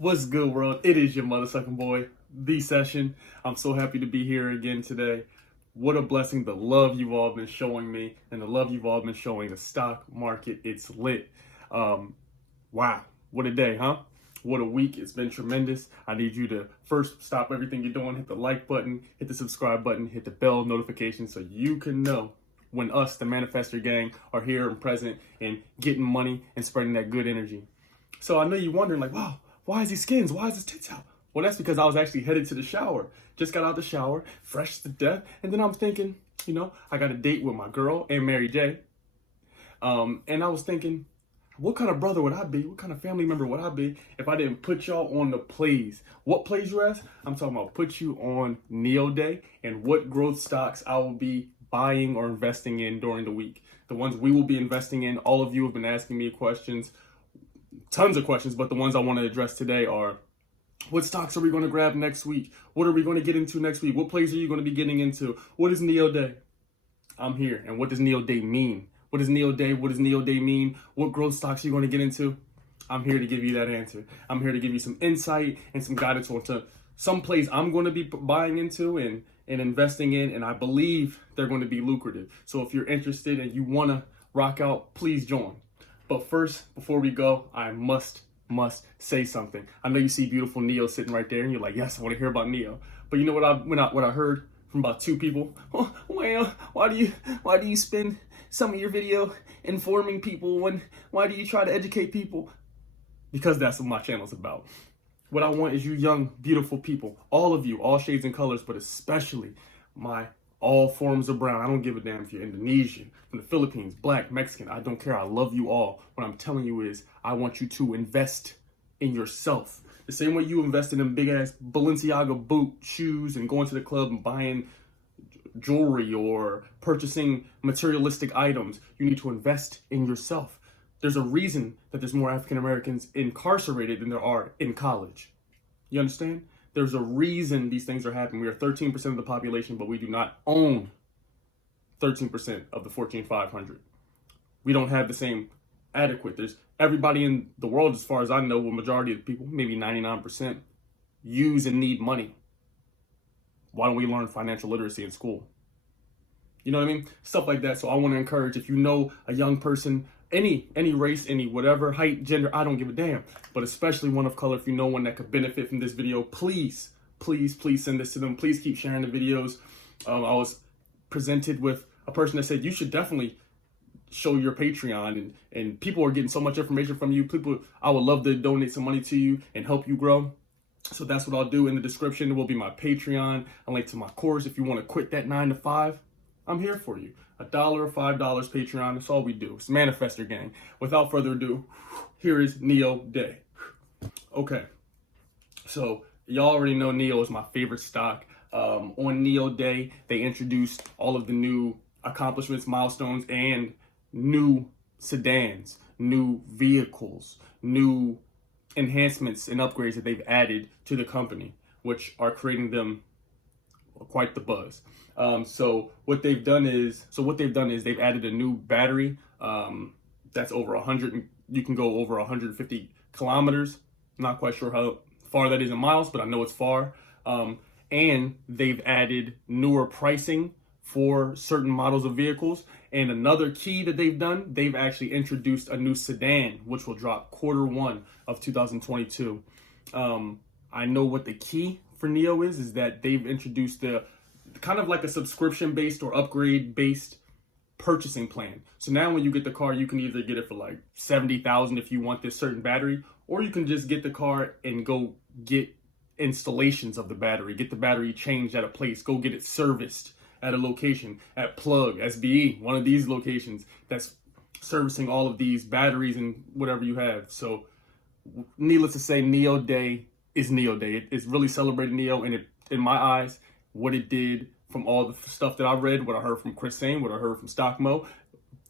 What's good, world? It is your motherfucking boy, The Session. I'm so happy to be here again today. What a blessing, the love you've all been showing me and the love you've all been showing the stock market. It's lit. Wow, what a day, huh? What a week. It's been tremendous. I need you to first stop everything you're doing, hit the like button, hit the subscribe button, hit the bell notification so you can know when us, the Manifestor Gang, are here and present and getting money and spreading that good energy. So I know you're wondering, like, wow, why is he skins? Why is his tits out? Well, that's because I was actually headed to the shower. Just got out the shower, fresh to death. And then I'm thinking, I got a date with my girl and Mary J. And I was thinking, what kind of brother would I be? What kind of family member would I be if I didn't put y'all on the plays? What plays, you ask? I'm talking about put you on NIO Day and what growth stocks I will be buying or investing in during the week. The ones we will be investing in. All of you have been asking me questions, tons of questions, but the ones I want to address today are, what stocks are we going to grab next week? What are we going to get into next week? What plays are you going to be getting into? What is NIO Day? I'm here. And what does NIO Day mean? What is NIO Day? What does NIO Day mean? What growth stocks are you going to get into? I'm here to give you that answer. I'm here to give you some insight and some guidance onto some plays I'm going to be buying into and investing in, and I believe they're going to be lucrative. So if you're interested and you want to rock out, please join. But first, before we go, I must say something. I know you see beautiful NIO sitting right there, and you're like, yes, I want to hear about NIO. But you know what I heard from about two people? Oh, well, why do you spend some of your video informing people why do you try to educate people? Because that's what my channel's about. What I want is you young, beautiful people, all of you, all shades and colors, but especially all forms of brown. I don't give a damn if you're Indonesian, from the Philippines, black, Mexican. I don't care. I love you all. What I'm telling you is I want you to invest in yourself. The same way you invested in big ass Balenciaga boot shoes and going to the club and buying jewelry or purchasing materialistic items. You need to invest in yourself. There's a reason that there's more African Americans incarcerated than there are in college. You understand? There's a reason these things are happening. We are 13% of the population, but we do not own 13% of the Fortune 500. We don't have the same adequate. There's everybody in the world, as far as I know, the majority of the people, maybe 99%, use and need money. Why don't we learn financial literacy in school? You know what I mean? Stuff like that. So I want to encourage, if you know a young person, any race, any whatever, height, gender, I don't give a damn. But especially one of color, if you know one that could benefit from this video, please send this to them. Please keep sharing the videos. I was presented with a person that said, you should definitely show your Patreon, and people are getting so much information from you. I would love to donate some money to you and help you grow. So that's what I'll do. In the description, it will be my Patreon, a link to my course. If you want to quit that 9 to 5, I'm here for you. $1 or $5 Patreon. That's all we do. It's Manifestor Gang. Without further ado, here is NIO Day. Okay. So y'all already know NIO is my favorite stock. On NIO Day, they introduced all of the new accomplishments, milestones, and new sedans, new vehicles, new enhancements and upgrades that they've added to the company, which are creating them quite the buzz. So what they've done is they've added a new battery that's over 100. You can go over 150 kilometers. Not quite sure how far that is in miles, but I know it's far. And they've added newer pricing for certain models of vehicles. And another key that they've done, they've actually introduced a new sedan, which will drop Q1 of 2022. I know what the key for NIO is that they've introduced the kind of like a subscription-based or upgrade-based purchasing plan. So now when you get the car, you can either get it for like $70,000 if you want this certain battery, or you can just get the car and go get installations of the battery, get the battery changed at a place, go get it serviced at a location, at Plug, SBE, one of these locations that's servicing all of these batteries and whatever you have. So needless to say, NIO Day is NIO Day. It's really celebrating NIO, and in my eyes, what it did from all the stuff that I read, what I heard from Chris Sane, what I heard from Stockmo,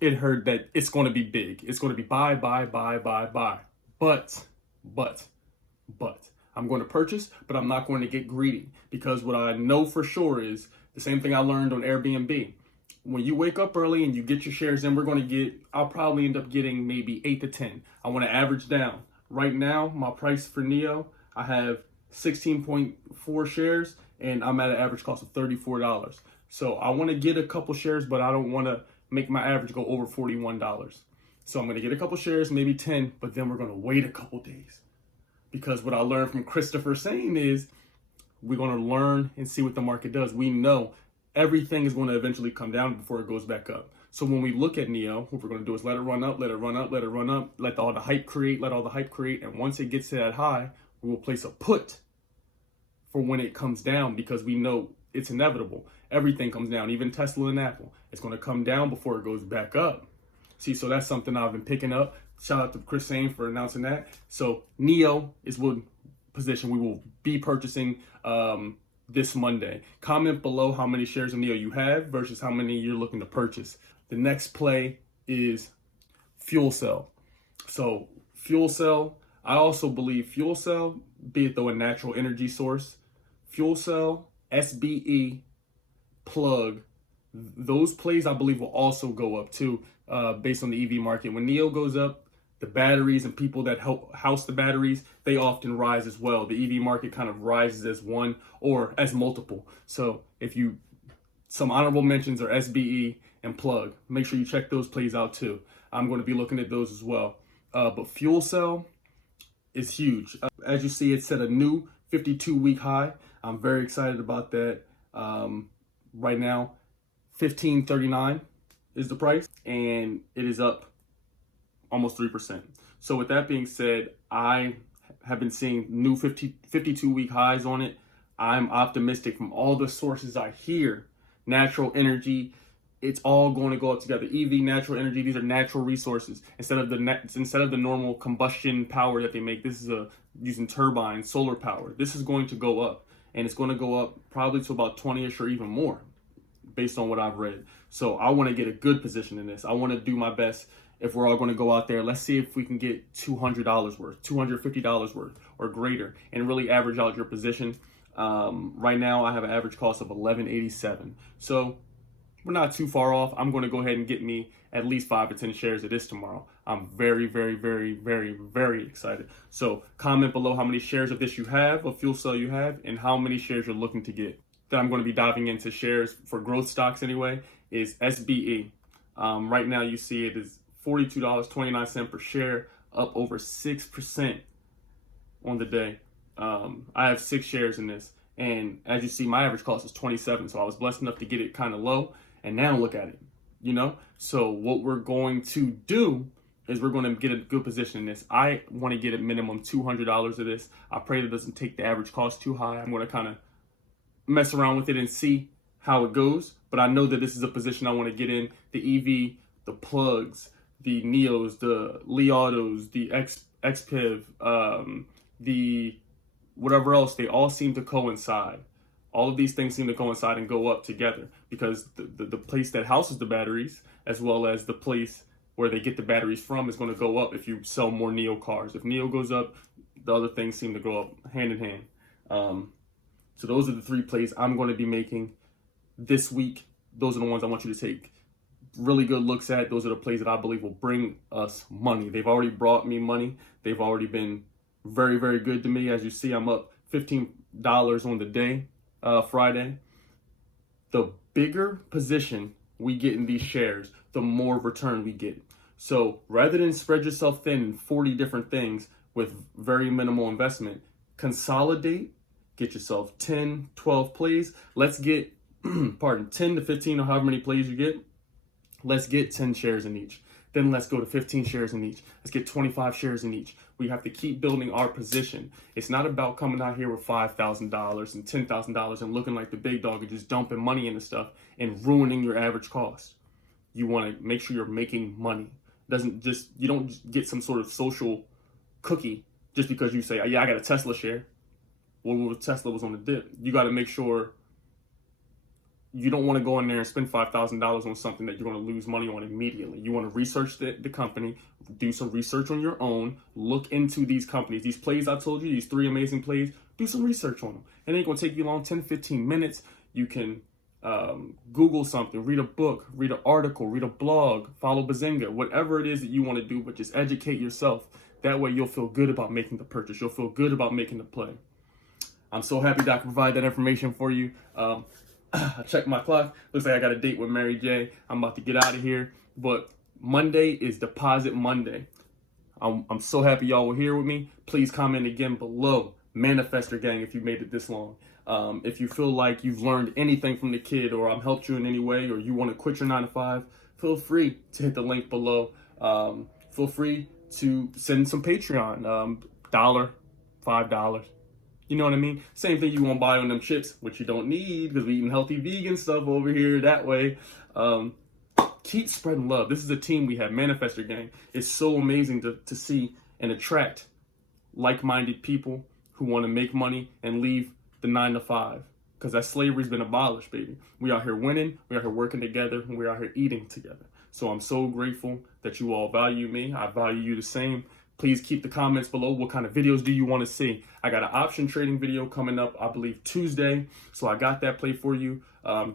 it heard that it's going to be big. It's going to be buy. But I'm going to purchase, but I'm not going to get greedy, because what I know for sure is the same thing I learned on Airbnb. When you wake up early and you get your shares in, I'll probably end up getting maybe 8 to 10. I want to average down. Right now, my price for NIO, I have 16.4 shares, and I'm at an average cost of $34. So I want to get a couple shares, but I don't want to make my average go over $41. So I'm going to get a couple shares, maybe 10, but then we're going to wait a couple days. Because what I learned from Christopher saying is we're going to learn and see what the market does. We know everything is going to eventually come down before it goes back up. So when we look at NIO, what we're going to do is let it run up, let it run up, let it run up, let all the hype create, and once it gets to that high, we will place a put for when it comes down, because we know it's inevitable. Everything comes down, even Tesla and Apple. It's going to come down before it goes back up. See, so that's something I've been picking up. Shout out to Chris Sane for announcing that. So NIO is what position we will be purchasing this Monday. Comment below how many shares of NIO you have versus how many you're looking to purchase. The next play is fuel cell. So fuel cell, I also believe fuel cell, be it though a natural energy source, fuel cell, SBE, plug, those plays I believe will also go up too, based on the EV market. When NIO goes up, the batteries and people that help house the batteries, they often rise as well. The EV market kind of rises as one or as multiple. So if you, some honorable mentions are SBE and plug. Make sure you check those plays out too. I'm going to be looking at those as well. But fuel cell is huge. As you see, it set a new 52-week high. I'm very excited about that. Right now, $15.39 is the price, and it is up almost 3%. So with that being said, I have been seeing new 52-week highs on it. I'm optimistic from all the sources I hear. Natural energy, it's all going to go up together. EV, natural energy, these are natural resources. Instead of the normal combustion power that they make, this is using turbines, solar power. This is going to go up, and it's going to go up probably to about 20-ish or even more based on what I've read. So I want to get a good position in this. I want to do my best. If we're all going to go out there, let's see if we can get $200 worth, $250 worth or greater, and really average out your position. Right now I have an average cost of $11.87. So we're not too far off. I'm going to go ahead and get me at least 5 to 10 shares of this tomorrow. I'm very, very, very, very, very excited. So comment below how many shares of this you have, of fuel cell you have, and how many shares you're looking to get. Then I'm going to be diving into shares for growth stocks anyway, is SBE. Right now you see it is $42.29 per share, up over 6% on the day. I have 6 shares in this, and as you see, my average cost is 27, so I was blessed enough to get it kind of low, and now look at it, you know? So what we're going to do is we're going to get a good position in this. I want to get a minimum $200 of this. I pray that it doesn't take the average cost too high. I'm going to kind of mess around with it and see how it goes, but I know that this is a position I want to get in. The EV, the plugs, the NIOs, the Li Autos, the XPIV, the whatever else, they all seem to coincide. All of these things seem to coincide and go up together, because the place that houses the batteries, as well as the place where they get the batteries from, is going to go up if you sell more NIO cars. If NIO goes up, the other things seem to go up hand in hand. So those are the 3 plays I'm going to be making this week. Those are the ones I want you to take really good looks at. Those are the plays that I believe will bring us money. They've already brought me money. They've already been very, very good to me. As you see, I'm up $15 on the day, Friday. The bigger position we get in these shares, the more return we get. So rather than spread yourself thin in 40 different things with very minimal investment, consolidate, get yourself 10, 12 plays. Let's get, 10 to 15 or however many plays you get. Let's get 10 shares in each. Then let's go to 15 shares in each. Let's get 25 shares in each. We have to keep building our position. It's not about coming out here with $5,000 and $10,000 and looking like the big dog and just dumping money into stuff and ruining your average cost. You want to make sure you're making money. You don't get some sort of social cookie just because you say, oh, yeah, I got a Tesla share. Well, Tesla was on the dip. You got to make sure you don't want to go in there and spend $5,000 on something that you're going to lose money on immediately. You want to research the company, do some research on your own, look into these companies. These plays I told you, these 3 amazing plays, do some research on them. It ain't going to take you long, 10, 15 minutes. You can Google something, read a book, read an article, read a blog, follow Bazinga, whatever it is that you want to do, but just educate yourself. That way you'll feel good about making the purchase. You'll feel good about making the play. I'm so happy that I can provide that information for you. I checked my clock. Looks like I got a date with Mary J. I'm about to get out of here. But Monday is Deposit Monday. I'm so happy y'all were here with me. Please comment again below. Manifestor Gang, if you made it this long. If you feel like you've learned anything from the kid, or I've helped you in any way, or you want to quit your 9-to-5, feel free to hit the link below. Feel free to send some Patreon, $1, $5. You know what I mean? Same thing you want to buy on them chips, which you don't need because we eating healthy vegan stuff over here that way. Keep spreading love. This is a team we have, Manifestor Gang. It's so amazing to see and attract like-minded people who want to make money and leave the 9-to-5, because that slavery's been abolished, baby. We out here winning, we out here working together, and we out here eating together. So I'm so grateful that you all value me. I value you the same. Please keep the comments below. What kind of videos do you want to see? I got an option trading video coming up, I believe Tuesday. So I got that played for you. I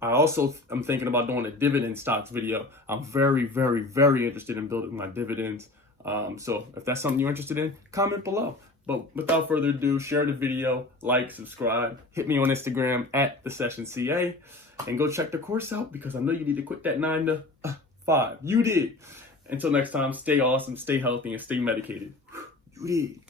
also am thinking about doing a dividend stocks video. I'm very, very, very interested in building my dividends. So if that's something you're interested in, comment below. But without further ado, share the video, like, subscribe, hit me on Instagram at @thesessionCA, and go check the course out because I know you need to quit that 9-to-5. You did. Until next time, stay awesome, stay healthy, and stay medicated. You did.